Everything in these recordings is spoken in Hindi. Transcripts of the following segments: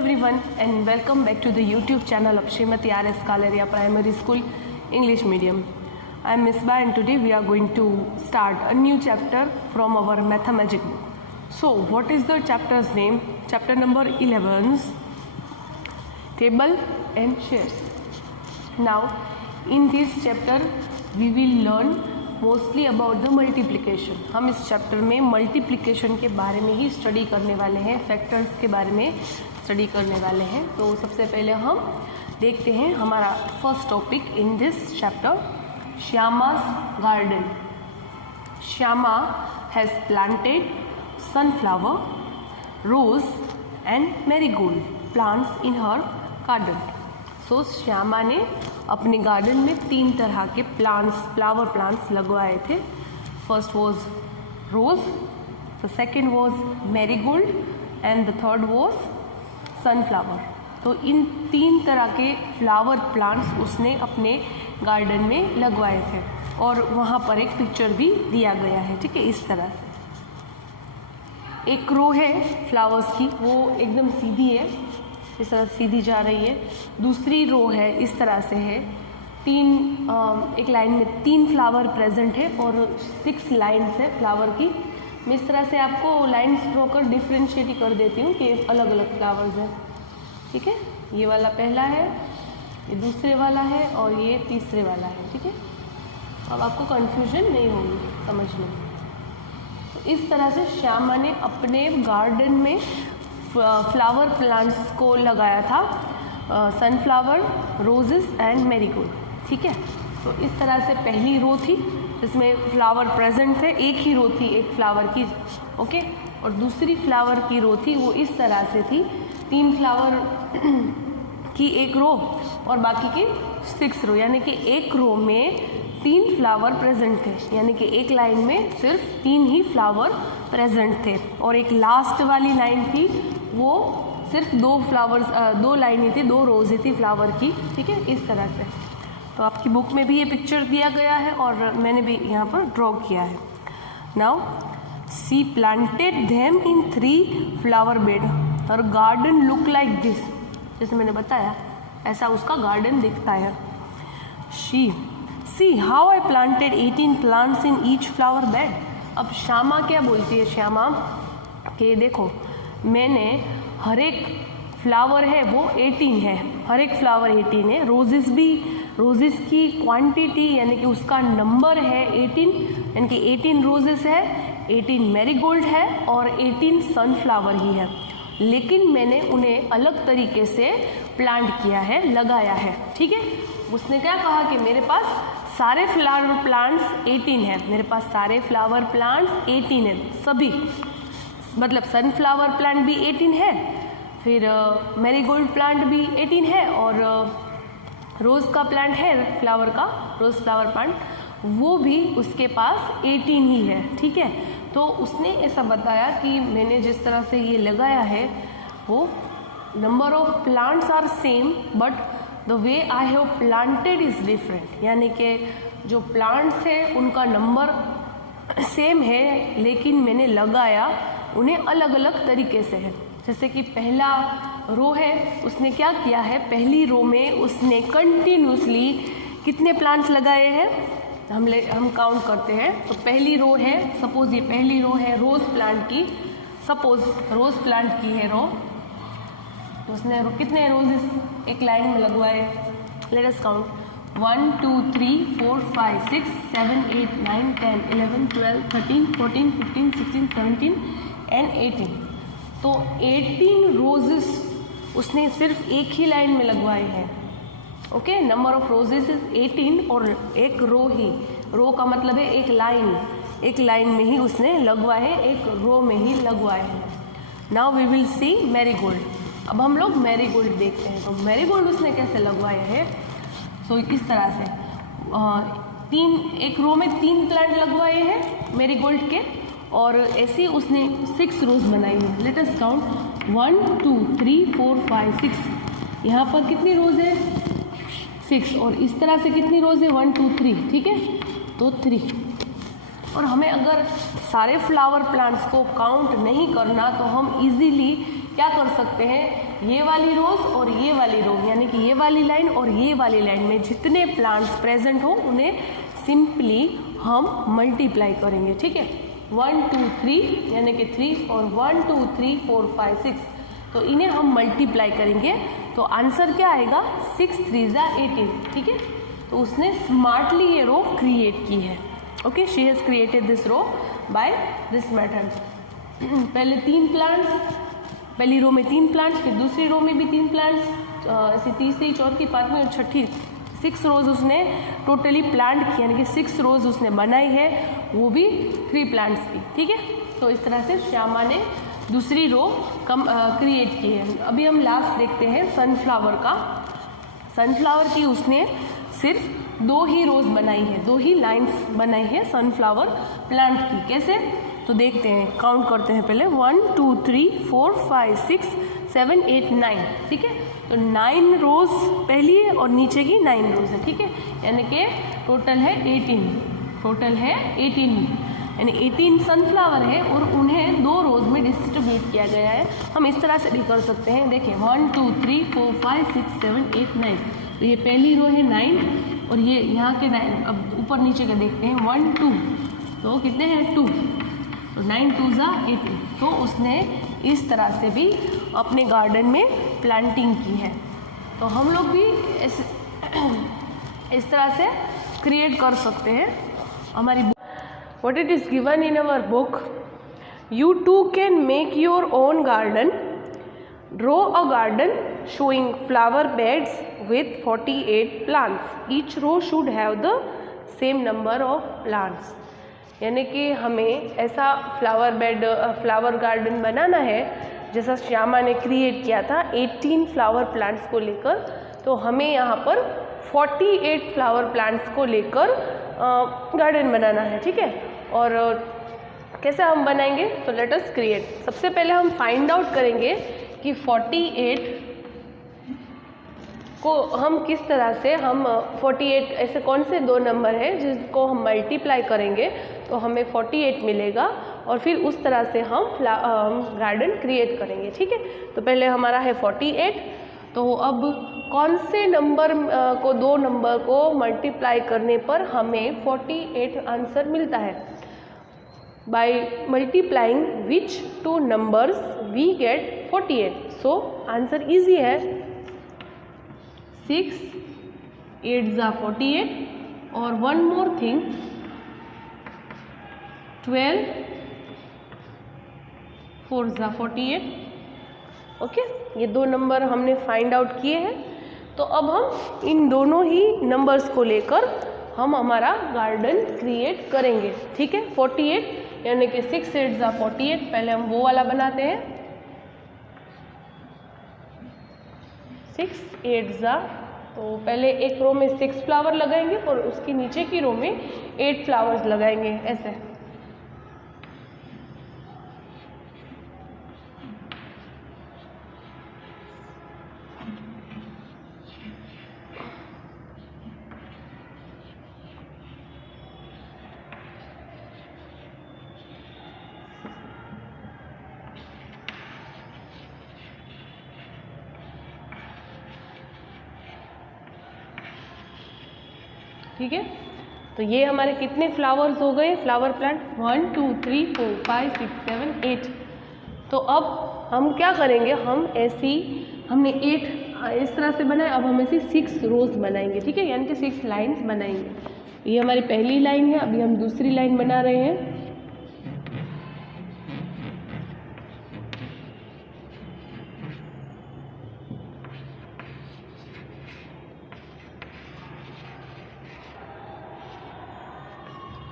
everyone and welcome back to the YouTube channel of Srimati R.S. Kalaria Primary School English Medium. I am Misbah and today we are going to start a new chapter from our mathematics book. So what is the chapter's name? Chapter number 11, Table and Shares. Now in this chapter we will learn mostly about the multiplication. हम इस चैप्टर में मल्टीप्लिकेशन के बारे में ही स्टडी करने वाले हैं, फैक्टर्स के बारे में स्टडी करने वाले हैं. तो सबसे पहले हम देखते हैं हमारा first topic in this chapter, Shyama's garden. Shyama has planted sunflower, rose and marigold plants in her garden. So Shyama ने अपने गार्डन में 3 तरह के प्लांट्स, फ्लावर प्लांट्स लगवाए थे. First was rose, the second was marigold and the third was sunflower. तो इन 3 तरह के फ्लावर प्लांट्स उसने अपने गार्डन में लगवाए थे और वहाँ पर एक पिक्चर भी दिया गया है. ठीक है, इस तरह से एक रो है फ्लावर्स की, वो एकदम सीधी है, इस तरह सीधी जा रही है. दूसरी रो है इस तरह से है, एक लाइन में 3 फ्लावर प्रेजेंट है और 6 लाइन्स है फ्लावर की. मैं इस तरह से आपको लाइन्स ड्रॉ कर डिफ्रेंशिएट कर देती हूँ कि अलग अलग फ्लावर्स हैं. ठीक है, ये वाला पहला है, ये दूसरे वाला है और ये तीसरे वाला है. ठीक है, अब आपको कंफ्यूजन नहीं होगी समझने में. तो इस तरह से श्यामा ने अपने गार्डन में फ्लावर प्लांट्स को लगाया था, सनफ्लावर, रोजेस एंड मैरीगोल्ड. ठीक है, तो इस तरह से पहली रो थी जिसमें फ्लावर प्रेजेंट थे, एक ही रो थी एक फ्लावर की. ओके, और दूसरी फ्लावर की रो थी वो इस तरह से थी, 3 फ्लावर की एक रो और बाकी की 6 रो, यानी कि एक रो में 3 फ्लावर प्रेजेंट थे, यानी कि एक लाइन में सिर्फ 3 ही फ्लावर प्रेजेंट थे. और एक लास्ट वाली लाइन थी वो सिर्फ 2 फ्लावर्स, 2 लाइनें थी, 2 रोज थी फ्लावर की. ठीक है, इस तरह से. तो आपकी बुक में भी ये पिक्चर दिया गया है और मैंने भी यहाँ पर ड्रॉ किया है. Now see planted them in 3 flower bed. और गार्डन लुक लाइक दिस, जैसे मैंने बताया ऐसा उसका गार्डन दिखता है. See how I planted 18 plants in each flower bed. अब श्यामा क्या बोलती है, श्यामा कि देखो मैंने हर एक फ्लावर है वो 18 है, हर एक फ्लावर 18 है. रोजेस की क्वांटिटी यानी कि उसका नंबर है 18, यानी कि 18 रोजेस है, 18 मैरीगोल्ड है और 18 सनफ्लावर ही है. लेकिन मैंने उन्हें अलग तरीके से प्लांट किया है, लगाया है. ठीक है, उसने क्या कहा कि मेरे पास सारे फ्लावर प्लांट्स 18 हैं, मेरे पास सारे फ्लावर प्लांट्स 18 हैं सभी, मतलब सनफ्लावर प्लांट भी 18 है, फिर मैरीगोल्ड प्लांट भी 18 है और रोज़ का प्लांट है, फ्लावर का रोज़ फ्लावर प्लांट, वो भी उसके पास 18 ही है. ठीक है, तो उसने ऐसा बताया कि मैंने जिस तरह से ये लगाया है वो number of plants are same but the way I have planted is different. यानी कि जो प्लांट्स है उनका नंबर सेम है लेकिन मैंने लगाया उन्हें अलग अलग तरीके से है. जैसे कि पहला रो है, उसने क्या किया है, पहली रो में उसने कंटिन्यूसली कितने प्लांट्स लगाए हैं, हम काउंट करते हैं. तो पहली रो है, सपोज ये पहली रो है रोज़ प्लांट की, सपोज रोज़ प्लांट की है रो, तो उसने कितने रोजेस एक लाइन में लगवाए, लेट अस काउंट 1 2 3 4 5 6 7 8 9 10 11 12 13 14 15 16 17 एंड 18. तो 18 रोजेस उसने सिर्फ एक ही लाइन में लगवाए हैं. Okay, number of roses is 18 और एक रो ही, रो का मतलब है एक लाइन में ही उसने लगवाए हैं, एक रो में ही लगवाए हैं. Now we will see marigold. अब हम लोग मैरीगोल्ड देखते हैं. तो मैरीगोल्ड उसने कैसे लगवाए हैं, तो इस तरह से एक रो में 3 प्लांट लगवाए हैं मैरीगोल्ड के और ऐसे उसने 6 रोज बनाई है. Let us count 1 2 3 4 5 6. यहाँ पर कितनी रोज है, 6. और इस तरह से कितनी रोज है, 1 2 3. ठीक है, तो 3. और हमें अगर सारे फ्लावर प्लांट्स को काउंट नहीं करना तो हम इजीली क्या कर सकते हैं, ये वाली रोज और ये वाली रो, यानी कि ये वाली लाइन और ये वाली लाइन में जितने प्लांट्स प्रेजेंट हो उन्हें सिंपली हम मल्टीप्लाई करेंगे, ठीक है। 1 2 3 यानी कि 3 और 1 2 3 4 5 6, तो इन्हें हम मल्टीप्लाई करेंगे तो आंसर क्या आएगा 6 3 18, ठीक है। तो उसने स्मार्टली ये रो क्रिएट की है। Okay, she has created this row by this method. पहले 3 प्लांट्स, पहली रो में 3 प्लांट्स, फिर दूसरी रो में भी 3 प्लांट्स, ऐसी तीसरी, चौथी, पांचवी और छठी 6 रोज उसने टोटली प्लांट की, यानी कि 6 रोज उसने बनाई है, वो भी 3 प्लांट्स की, ठीक है। तो इस तरह से श्यामा ने दूसरी रो क्रिएट की है। अभी हम लास्ट देखते हैं सनफ्लावर का। सनफ्लावर की उसने सिर्फ 2 ही रोज बनाई है, 2 ही लाइंस बनाई है सनफ्लावर प्लांट की। कैसे, तो देखते हैं, काउंट करते हैं पहले 1 2 3 4 5 6 7 8 9, ठीक है। तो 9 रोज पहली है और नीचे की 9 रोज है, ठीक है। यानी कि टोटल है 18, टोटल है 18, यानी 18 सनफ्लावर है और उन्हें 2 रोज में डिस्ट्रीब्यूट किया गया है। हम इस तरह से भी कर सकते हैं, देखिए 1 2 3 4 5 6 7 8 9, तो ये पहली रो है 9 और ये यहाँ के 9। अब ऊपर नीचे का देखते हैं 1 2, तो कितने हैं 2, तो 9 2 18। तो उसने इस तरह से भी अपने गार्डन में प्लांटिंग की है। तो हम लोग भी इस तरह से क्रिएट कर सकते हैं हमारी book. What it is given in our book, you too can make your own garden. Draw a garden showing flower beds with 48 plants. Each row should have the same number of plants. यानी कि हमें ऐसा फ्लावर गार्डन बनाना है जैसा श्यामा ने क्रिएट किया था 18 फ्लावर प्लांट्स को लेकर। तो हमें यहाँ पर 48 फ्लावर प्लांट्स को लेकर गार्डन बनाना है, ठीक है। और कैसे हम बनाएंगे, तो लेट अस क्रिएट। सबसे पहले हम फाइंड आउट करेंगे कि 48 को हम किस तरह से, हम 48 ऐसे कौन से 2 नंबर है जिसको हम मल्टीप्लाई करेंगे तो हमें 48 मिलेगा, और फिर उस तरह से हम गार्डन क्रिएट करेंगे, ठीक है। तो पहले हमारा है 48, तो अब कौन से नंबर को 2 नंबर को मल्टीप्लाई करने पर हमें 48 आंसर मिलता है। By multiplying which 2 numbers we get 48। So answer easy है, 6 8 48, और 1 more थिंग 12 4 48। ओके, ये 2 नंबर हमने फाइंड आउट किए हैं। तो अब हम इन दोनों ही नंबर्स को लेकर हम हमारा गार्डन क्रिएट करेंगे, ठीक है। 48 यानी कि 6 8 48, पहले हम वो वाला बनाते हैं। 6 8 तो पहले एक रो में 6 फ्लावर लगाएंगे और उसके नीचे की रो में 8 फ्लावर्स लगाएंगे, ऐसे। ठीक है, तो ये हमारे कितने फ्लावर्स हो गए, फ्लावर प्लांट 1 2 3 4 5 6 7 8। तो अब हम क्या करेंगे, हम ऐसी हमने 8 इस तरह से बनाए, अब हम ऐसी 6 रोज बनाएंगे, ठीक है, यानी कि 6 लाइन्स बनाएंगे। ये हमारी पहली लाइन है, अभी हम दूसरी लाइन बना रहे हैं।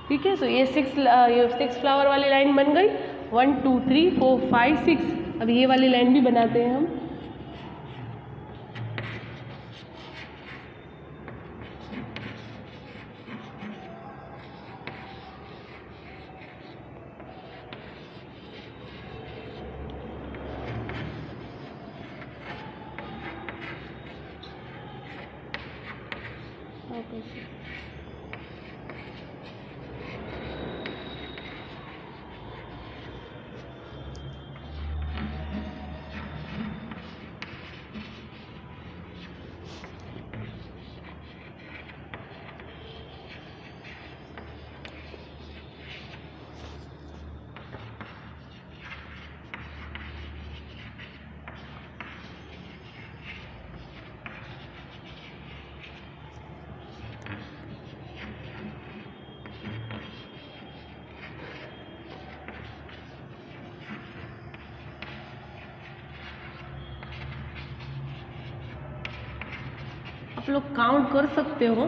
ठीक है, तो ये 6 फ्लावर वाली लाइन बन गई। 1 2 3 4 5 6। अब ये वाली लाइन भी बनाते हैं हम। आप लोग काउंट कर सकते हो,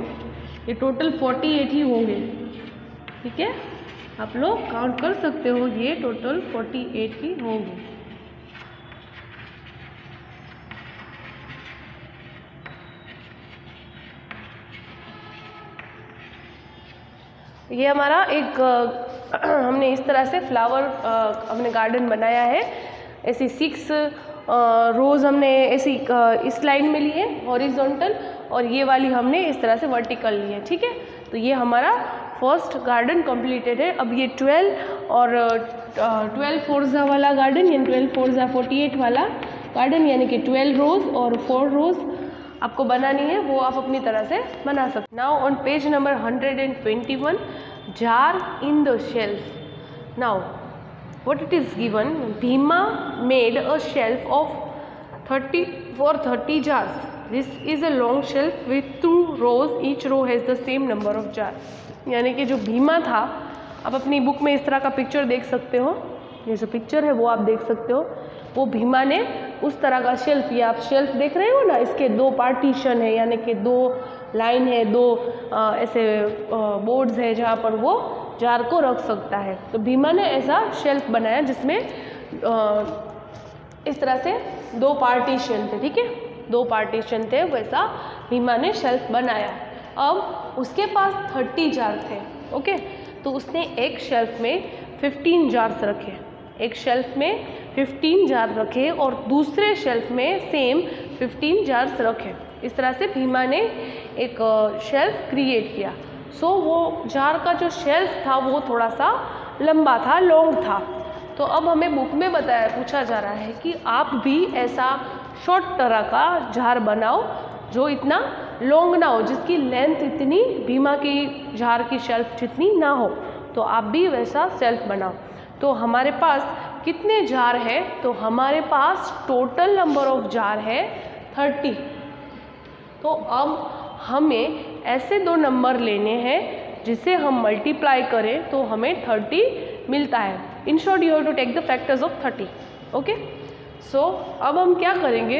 ये टोटल 48 ही होंगे। ठीक है, आप लोग काउंट कर सकते हो, ये टोटल 48 ही होंगे। ये हमारा एक हमने इस तरह से फ्लावर हमने गार्डन बनाया है। ऐसी 6 रोज़ हमने ऐसी इस लाइन में लिए हॉरिजॉन्टल, और ये वाली हमने इस तरह से वर्टिकल ली है। ठीक है, तो ये हमारा फर्स्ट गार्डन कंप्लीटेड है। अब ये 12 और 12 फोर्जा वाला गार्डन, यानी 12 फोर्जा 48 वाला गार्डन, यानी कि 12 रोज़ और 4 रोज़ आपको बनानी है, वो आप अपनी तरह से बना सकते। Now on page number 121, jar in the shelf. Now what it is given, Bhima made a shelf of 30 jars. This is a long shelf with 2 rows, each row has the same number of jars. यानी कि जो भीमा था, आप अपनी बुक में इस तरह का पिक्चर देख सकते हो, ये जो पिक्चर है वो आप देख सकते हो, वो भीमा ने उस तरह का शेल्फ, ये आप शेल्फ देख रहे हो ना, इसके 2 पार्टीशन है, यानी कि 2 लाइन है, 2 ऐसे बोर्ड्स है जहाँ पर वो जार को रख सकता है। तो भीमा ने ऐसा शेल्फ बनाया जिसमें इस तरह से 2 पार्टीशन थे। ठीक है, 2 पार्टीशन थे, वैसा भीमा ने शेल्फ बनाया। अब उसके पास 30 जार थे। ओके, तो उसने एक शेल्फ में 15 जार्स रखे, एक शेल्फ में 15 जार रखे और दूसरे शेल्फ में सेम 15 जार्स रखे। इस तरह से भीमा ने एक शेल्फ क्रिएट किया। सो वो जार का जो शेल्फ था वो थोड़ा सा लंबा था, लॉन्ग था। तो अब हमें बुक में पूछा जा रहा है कि आप भी ऐसा शॉर्ट तरह का जार बनाओ जो इतना लॉन्ग ना हो, जिसकी लेंथ इतनी भीमा की जार की शेल्फ जितनी ना हो, तो आप भी वैसा शेल्फ बनाओ। तो हमारे पास कितने जार है? तो हमारे पास टोटल नंबर ऑफ जार है 30। तो अब हमें ऐसे 2 नंबर लेने हैं जिसे हम मल्टीप्लाई करें तो हमें 30 मिलता है। In short you have to take the factors of 30। Okay, so अब हम क्या करेंगे,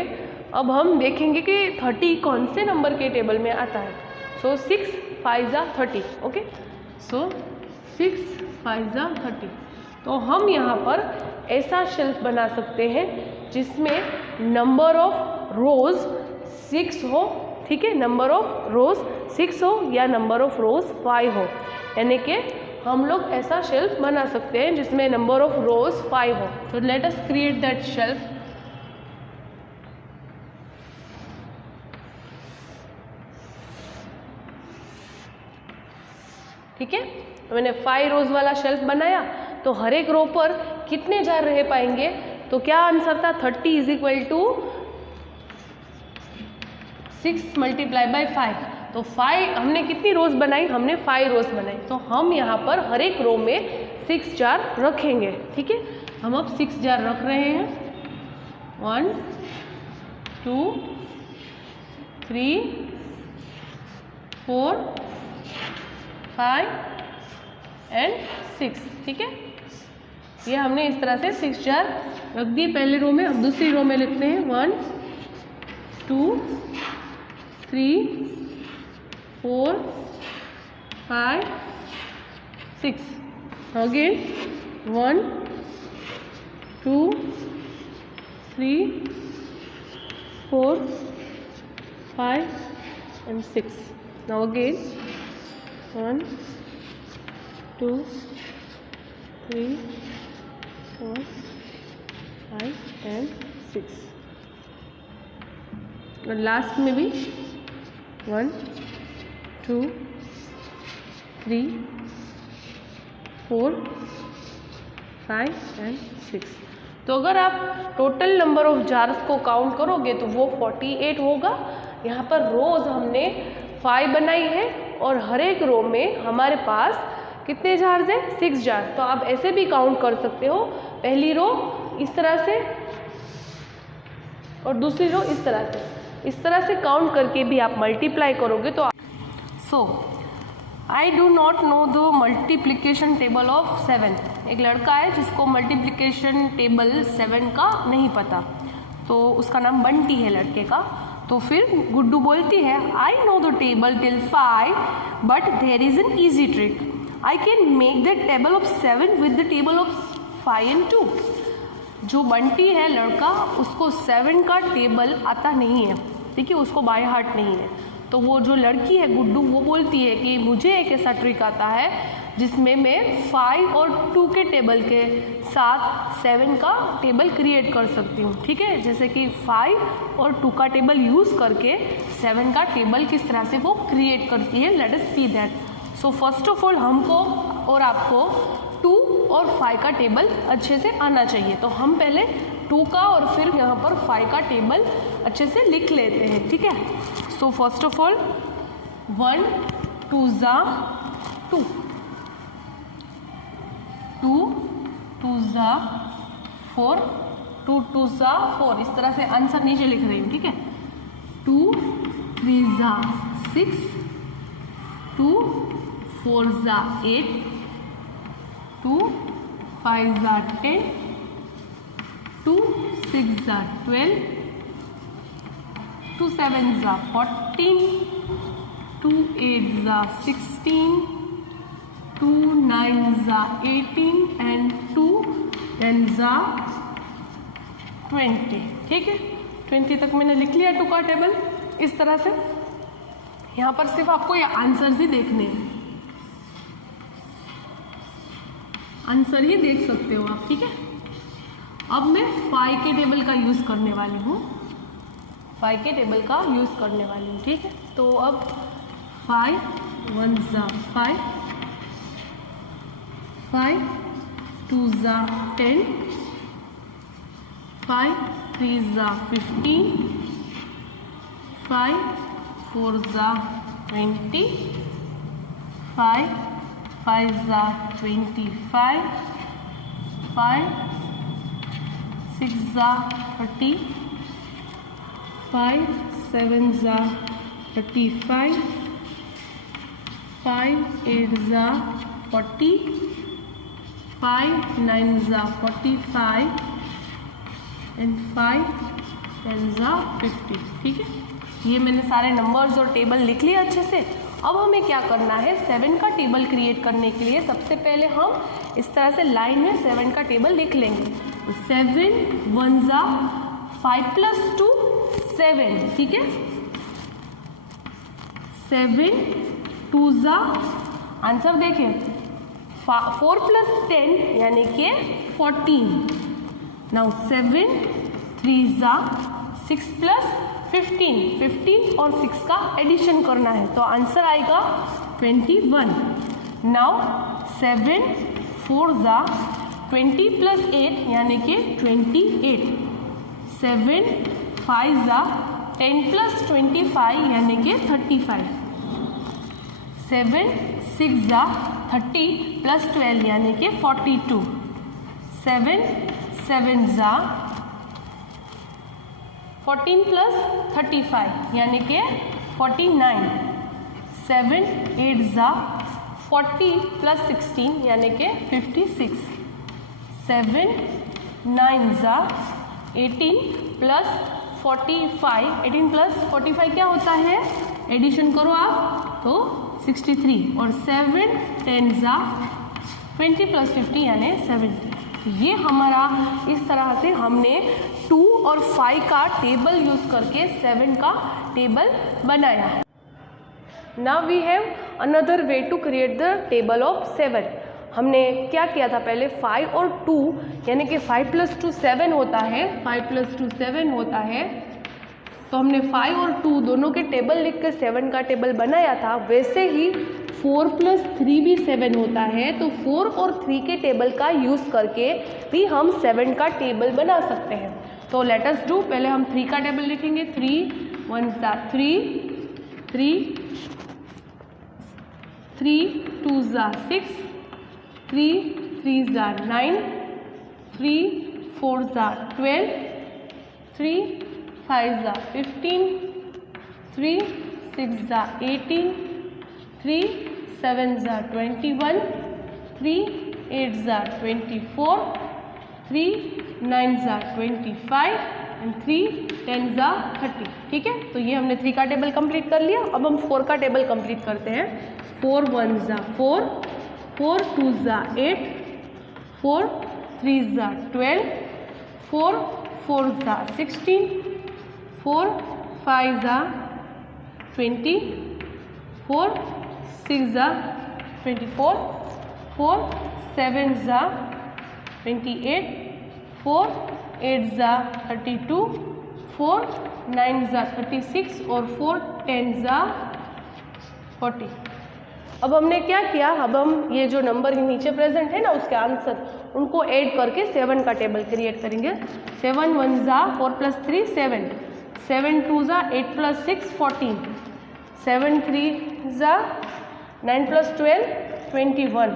अब हम देखेंगे कि 30 कौन से नंबर के टेबल में आता है। सो 6 5 जा 30। ओके, सो 6 5 जा 30। तो हम यहाँ पर ऐसा शेल्फ बना सकते हैं जिसमें नंबर ऑफ रोज 6 हो। ठीक है, नंबर ऑफ रोज 6 हो या नंबर ऑफ रोज 5 हो, यानी कि हम लोग ऐसा शेल्फ बना सकते हैं जिसमें नंबर ऑफ रोज 5 हो। तो let us create that shelf. ठीक है, मैंने 5 रोज वाला शेल्फ बनाया, तो हर एक रो पर कितने जार रह पाएंगे? तो क्या आंसर था? 30 is equal to 6 multiply by 5। तो 5 हमने कितनी रोज बनाई? हमने 5 रोज बनाई। तो हम यहाँ पर हर एक रो में 6 जार रखेंगे। ठीक है, हम अब 6 जार रख रहे हैं। 1 2 3 4 5 एंड 6। ठीक है, ये हमने इस तरह से 6 जार रख दिए पहले रो में। अब दूसरी रो में लिखते हैं 1 2 3 4 5 6। Again 1 2 3 4 5 and 6। Now again 1 2 3 4 5 and 6। और लास्ट में भी 1 2 3 4 5 एंड 6। तो अगर आप टोटल नंबर ऑफ जार्स को काउंट करोगे तो वो 48 होगा। यहाँ पर रोज हमने 5 बनाई है और हर एक रो में हमारे पास कितने जार्स हैं? 6 जार। तो आप ऐसे भी काउंट कर सकते हो, पहली रो इस तरह से और दूसरी रो इस तरह से। इस तरह से काउंट करके भी आप मल्टीप्लाई करोगे तो I do not know the multiplication table of 7। एक लड़का है जिसको मल्टीप्लिकेशन टेबल 7 का नहीं पता, तो उसका नाम बंटी है लड़के का। तो फिर गुड्डू बोलती है I know the table till 5 but there is an easy trick, I can make the table of 7 with the table of 5 and 2। जो बंटी है लड़का, उसको 7 का टेबल आता नहीं है, ठीक है, उसको बाय हार्ट नहीं है। तो वो जो लड़की है गुड्डू, वो बोलती है कि मुझे एक ऐसा ट्रिक आता है जिसमें मैं 5 और 2 के टेबल के साथ 7 का टेबल क्रिएट कर सकती हूँ, ठीक है। जैसे कि 5 और 2 का टेबल यूज़ करके 7 का टेबल किस तरह से वो क्रिएट करती है, let us see that. So first of all हमको और आपको 2 और 5 का टेबल अच्छे से आना चाहिए। तो हम पहले 2 का और फिर यहाँ पर 5 का टेबल अच्छे से लिख लेते हैं, ठीक है। सो फर्स्ट ऑफ ऑल 1 2 ज़ा 2, 2 2 ज़ा 4, 2 2 ज़ा 4, इस तरह से आंसर नीचे लिख रही हूँ, ठीक है। 2 3 ज़ा 6, 2 4 ज़ा 8, 2 5 ज़ा 10, 2 6 ज़ा 12, 2 7 ज़ा 14, 2 8 ज़ा 16, 2 9 ज़ा 18 एंड 2 10 ज़ा 20, ठीक है। 20 तक मैंने लिख लिया 2 का टेबल इस तरह से। यहाँ पर सिर्फ आपको ये आंसर ही देखने हैं, आंसर ही देख सकते हो आप, ठीक है। अब मैं 5 के टेबल का यूज़ करने वाली हूँ, 5 के टेबल का यूज़ करने वाली हूँ, ठीक है। तो अब 5 1 ज़ा 5, 5 2 ज़ा 10, 5 3 ज़ा 15, 5 4 ज़ा 20, 5 5 ज़ा 25, 5 6 ज़ा 30, 5 7 ज़ा 35, 5 8 ज़ा 40, 5 9 ज़ा 45 एंड 5 10 ज़ा 50, ठीक है। ये मैंने सारे नंबर्स और टेबल लिख लिए अच्छे से। अब हमें क्या करना है, 7 का टेबल क्रिएट करने के लिए सबसे पहले हम इस तरह से लाइन में 7 का टेबल लिख लेंगे। 7 1 ज़ा 5 + 2 7, ठीक है। 7 2 ज़ा, आंसर देखें 4 + 10 यानी कि 14। नाउ 7 3 ज़ा 6 + 15, 15 और 6 का एडिशन करना है तो आंसर आएगा 21। नाउ 7 4 ज़ा 20 + 8 यानी कि 28, 7 5 ज़ा 10 + 25 यानी कि 35, 7 6 ज़ा 30 + 12 यानी कि 42, 7 7 ज़ा 14 + 35 यानी कि 49, 7 8 ज़ा 40 + 16 यानी कि 56, 7 9 ज़ा 18 + 45, 18 + 45 क्या होता है, एडिशन करो आप तो 63, और 7 10 ज़ा 20 + 50 यानी 70। ये हमारा इस तरह से हमने 2 और 5 का टेबल यूज़ करके 7 का टेबल बनाया। Now we have another way to create the table of 7। हमने क्या किया था पहले, 5 और 2 यानी कि 5 + 2 7 होता है, 5 + 2 7 होता है। तो हमने 5 और 2 दोनों के टेबल लिख कर 7 का टेबल बनाया था। वैसे ही 4 + 3 भी 7 होता है, तो 4 और 3 के टेबल का यूज़ करके भी हम 7 का टेबल बना सकते हैं। तो लेट अस डू, पहले हम 3 का टेबल लिखेंगे। 3 1 ज़ा 3, 3 3 2 ज़ा 6, 3 3 ज़ा 9, 3 4 ज़ा 12, 3 5 ज़ा 15, 3 6 ज़ा 18, 3 7 ज़ा 21, 3 8 ज़ा 24, 3 9 ज़ा 25, एंड 3 10 ज़ा 30। ठीक है, तो ये हमने 3 का टेबल कंप्लीट कर लिया। अब हम 4 का टेबल कंप्लीट करते हैं। 4 1 ज़ा 4, 4 2 ज़ा 8, 4 3 ज़ा 12, 4 4 ज़ा 16, 4 5 ज़ा 20, 4 6 ज़ा 24, 4 7 ज़ा 28, 4 8 ज़ा 32, 4 9 ज़ा 36 और 4 10 ज़ा 40। अब हमने क्या किया, अब हम ये जो नंबर नीचे प्रेजेंट है ना उसके आंसर उनको ऐड करके 7 का टेबल क्रिएट करेंगे। 7 1 ज़ा 4 + 3 7, 7 2 ज़ा 8 + 6 14, 7 3 ज़ा 9 + 12 21,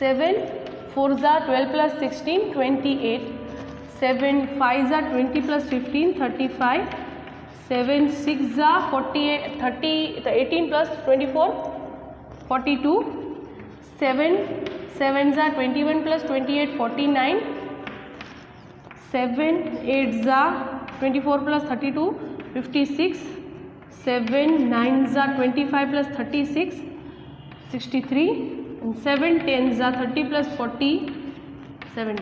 7 4 ज़ा 12 + 16 28, 7 5 ज़ा 20 + 15 35, 7 6 ज़ा 48 30 18 + 24 42, 7 7 ज़ा 21 + 28 49, 7 8 ज़ा 24 + 32 56, 7 9 ज़ा 25 + 36 63, 7 10 ज़ा 30 + 40 70।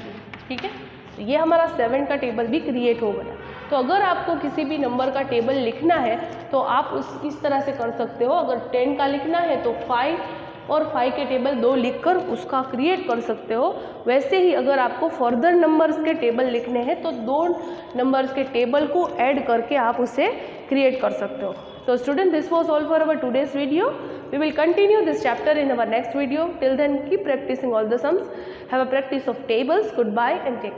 ठीक है, तो ये हमारा 7 का टेबल भी क्रिएट हो गया। तो अगर आपको किसी भी नंबर का टेबल लिखना है तो आप इस तरह से कर सकते हो। अगर 10 का लिखना है तो 5 और 5 के टेबल 2 लिखकर उसका क्रिएट कर सकते हो। वैसे ही अगर आपको फर्दर नंबर्स के टेबल लिखने हैं तो 2 नंबर्स के टेबल को ऐड करके आप उसे क्रिएट कर सकते हो। So students, this was all for our today's video. We will continue this chapter in our next video. Till then, keep practicing all the sums. Have a practice of tables. Goodbye and take care.